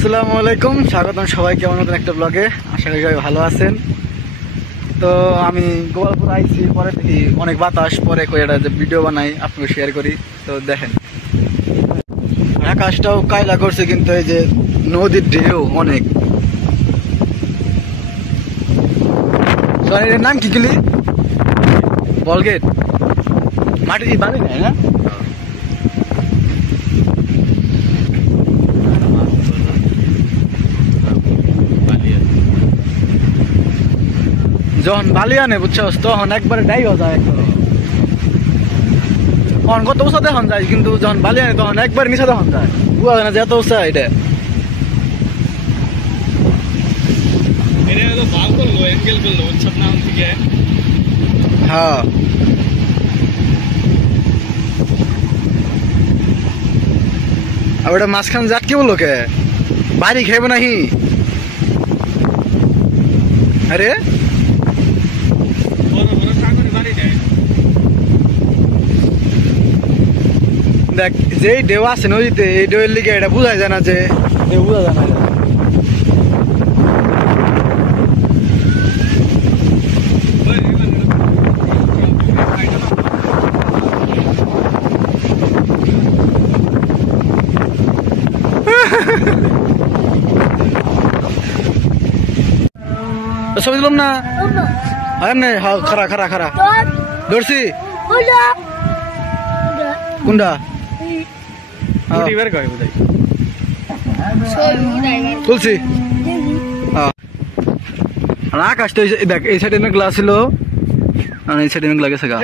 আসসালামু আলাইকুম, স্বাগতম সবাইকে আমার নতুন একটা ব্লগে। আশা করি সবাই ভালো আছেন। তো আমি গোপালপুর আইছি, পরে দেখি অনেক বাতাস, পরে একটা যে ভিডিও বানাই আপনাকে শেয়ার করি। তো দেখেন আকাশটাও কায়লা করছে, কিন্তু এই যে নদীর ঢেউ অনেক। এর নাম কি গেলি? বলগেট। মাটি দিয়ে বালি নেয় না? যখন বালি আনে বুঝছস, তখন একবারে ডাইও যায় একবারে। তখন কত উঁচা দেখন যায়, কিন্তু যখন বালি আনে তখন একবারে নিচা দেখন যায়। বুঝা যায় না যে এত উঁচা এটা। হ্যাঁ, আর ওটা মাঝখান জাটকে বললো কে বাড়ি খেবে নাহি? আরে দেখ, যেই ঢেউ আছে নদীতে, এই ঢেউয়ের লিগে এটা বোঝা যায় না যে ঢেউ, বোঝা যায় না। ছবি দিলাম না? খারা খারা খারা ধরছি কোনটা তুলছি। আকাশটা দেখ, এই সাইডে মেঘলা ছিল, এই সাইডে মেঘলা গেছে গা।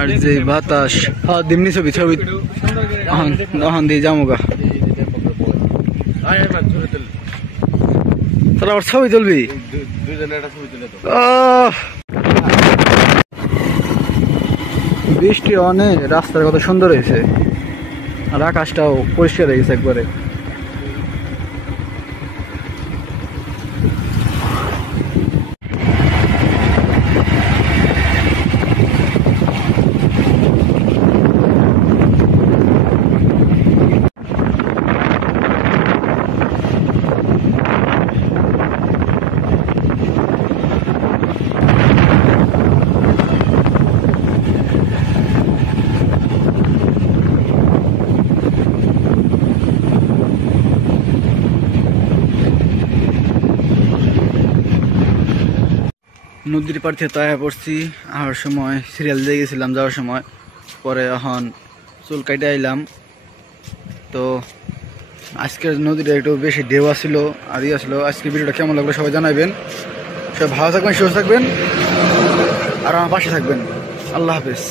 আর যে বাতাস, দিমনি ছবি ছবি দিয়ে যাবো গা। তাহলে আবার ছবি তুলবি? বৃষ্টি অনেক, রাস্তার কত সুন্দর হয়েছে, আর আকাশটাও পরিষ্কার হয়ে গেছে একবারে। নদীর পাড় থেকে তয়া পড়ছি, আর সময় সিরিয়াল দিয়ে গেছিলাম যাওয়ার সময়, পরে এখন চুল কাটে আইলাম। তো আজকের নদীটা একটু বেশি ঢেউ আসছিল আর আসলো। আজকের ভিডিওটা কেমন লাগলো সবাই জানাবেন। সবাই ভালো থাকবেন, সুস্থ থাকবেন, আর আমার পাশে থাকবেন। আল্লাহ হাফেজ।